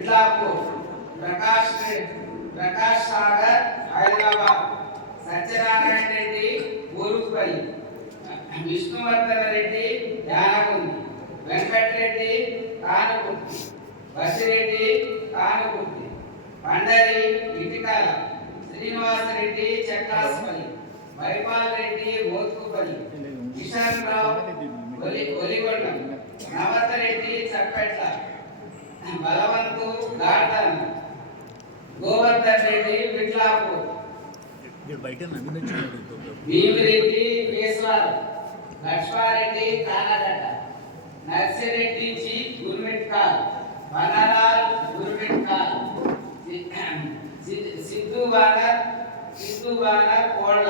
प्रकाश Prakash Sagar Hyderabad Satyanarayana Reddy Urupalli Vishnuvardhan Reddy Yanagundi Venkat Reddy Kanukurthi Basireddy Kanukurthi Pandari Itikal Srinivas Reddy Chakrasapalli Mahipal Reddy Motkupalli Kishan Rao Oligondam Navatha Reddy Chakketla Balavanthu garden Govardhan Reddy Vitlapur Bheemireddy Keshawal Lakshmareddy Kanagadda Narsireddy ji Gurmitkal Vanalal Gurmitkal Siddhu Banar Kolla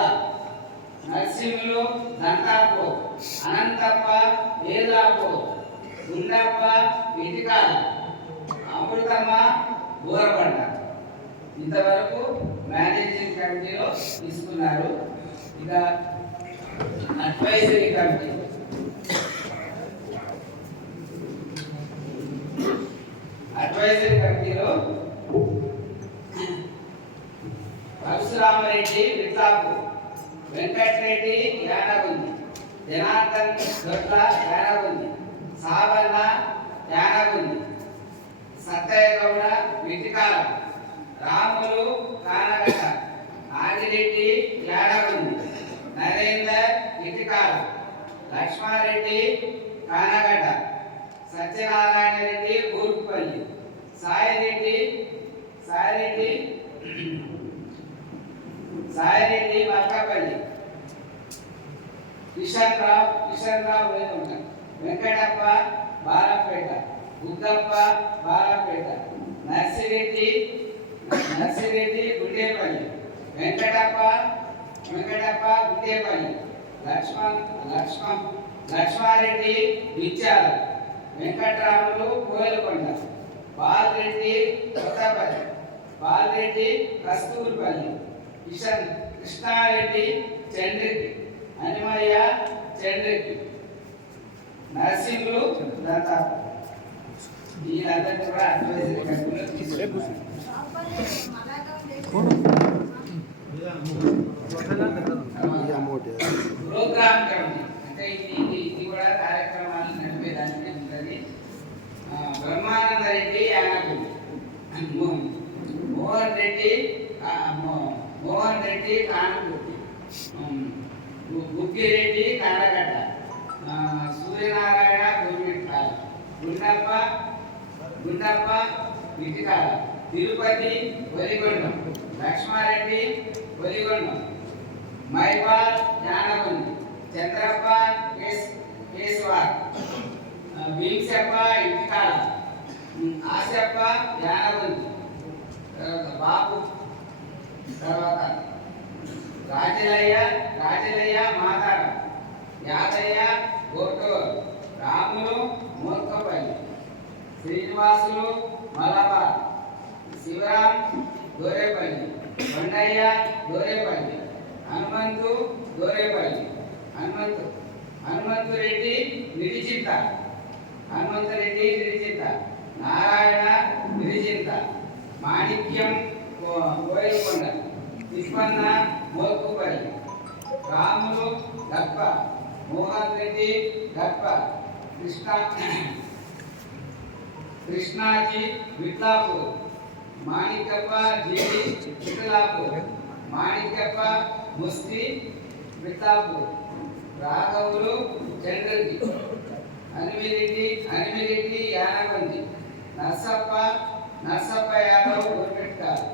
Narasimhulu దంతాపూర్ Ananthappa వేదాపూర్ Gundappa Itikala Amruthamma Borabanda ఇంతవరకు managing కమిటీలో తీసుకున్నారు. ఇక అడ్వైజరీ కమిటీ కమిటీలో పరశురామరెడ్డి విట్లాపూర్ వెంకటరెడ్డి యానగుంది జనార్దన్ దొడ్ల యానగుంది సావన్న యానగుంది సత్తయ్యగౌడ విటికాల రాములు కానగడ్డ ఆదిరెడ్డి యానగుంది నరేందర్ ఇటికాల లక్ష్మారెడ్డి కానగడ్డ సత్యనారాయణ రెడ్డి ఊరుపల్లి సాయిరెడ్డి మల్కపల్లి కిషన్ రావు వేదుంట వెంకటప్ప బాలపేట బుద్ధప్ప బాలపేట నర్సిరెడ్డి గుండేపల్లి వెంకటప్ప గుండేపల్లి లక్ష్మారెడ్డి విచ్చాల వెంకటరాములు కోయలకొండ బాలరెడ్డి కొత్తపల్లి బాలరెడ్డి కస్తూర్పల్లి కృష్ణారెడ్డి చండ్రెడ్డి హనుమయ్య చండ్రెడ్డి నరసింహులు దత్తాపు వీళ్ళందరినీ కూడా అడ్వైజరీ కమిటీలో తీసుకున్నారు. ప్రోగ్రామ్ కమిటీ అంటే ఇది కూడా కార్యక్రమాలు నడిపేదానికి ఉంటుంది. బ్రహ్మానంద రెడ్డి యానగుండి మోహన్ రెడ్డి కానుకుర్తి బుక్కిరెడ్డి కానగడ్డ సూర్యనారాయణ గుర్మిట్కాల గుండప్ప ఇటికాల తిరుపతి ఒలిగొండం లక్ష్మారెడ్డి ఒలిగొండం మైపాల్ యానగుంది చంద్రప్ప కేశవాల్ భీమ్సప్ప ఇటికాల ఆశప్ప యానగుంది బాబు తర్వాత రాజలయ్య మాతాడ యాదయ్య గోటూర్ రాములు మూర్ఖపల్లి శ్రీనివాసులు మలబార్ శివరాం దోరేపల్లి కొండయ్య దోరేపల్లి హనుమంతు దోరేపల్లి హనుమంతు రెడ్డి నిడిచింత నారాయణ నిడిచింత మాణిక్యం కోయలకొండ తిప్పన్న మోత్కుపల్లి రాములు గప్ప మోహన్ రెడ్డి గప్ప కృష్ణాజీ విట్లాపూర్ మాణికప్ప జీడి విట్లాపూర్ మాణికప్ప ముస్తి విట్లాపూర్ రాఘవులు Chandraji Animireddy Yanabandi Narsappa Yadav Gurmitkal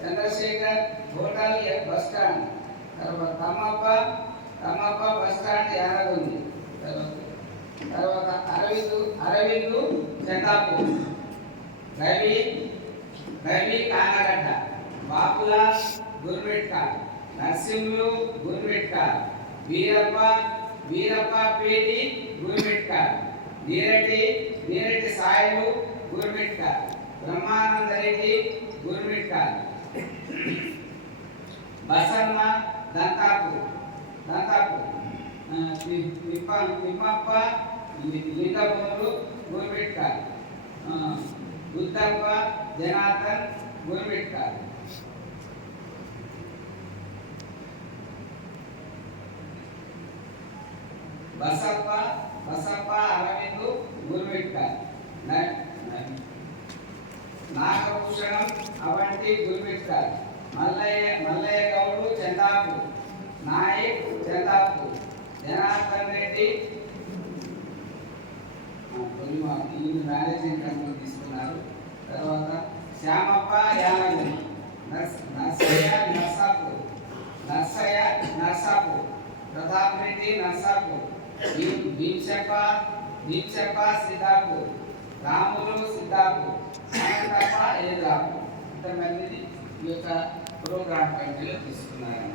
Chandrashekar hotel bus stand తర్వాత తమ్మప్ప బస్ స్టాండ్ యానగుంది తర్వాత అరవిందు చందాపూర్ రవి కానగడ్డ బాపుల గుర్మిట్కాల్ నరసింహులు గుర్మిట్కాల్ వీరప్ప పేటి గుర్మిట్కాల్ నీరటి సాయిలు గుర్మిట్కాల్ బ్రహ్మానంద రెడ్డి గుర్మిట్కాల్ బసన్న దంతాపూర్ తిమ్మప్ప లింగపూరు గుర్మిట్కాల్ బుద్ధప్ప జనార్దన్ గుర్మిట్కర్. బసప్ప అరవింద్ గుర్మిట్కర్. నాగభూషణం అవంతి గుర్మిట్కర్. మల్లయ్య గౌడు చందాపూర్. నాయక్ చందాపూర్. జనార్దన్ రెడ్డి మేనేజింగ్ కంపెనీ తీసుకున్నారు. తర్వాత శ్యామప్ప యానగిరి. నర్సయ్య నర్సాపూర్. ప్రతాప్ రెడ్డి నర్సాపూర్. భీమ్సప్ప సిద్ధాపూర్. రాములు సిద్ధాపూర్. అనంతప్ప ఏదాపూర్. ఇంతమంది ఈ యొక్క ప్రోగ్రామ్ కమిటీలో తీసుకున్నారు.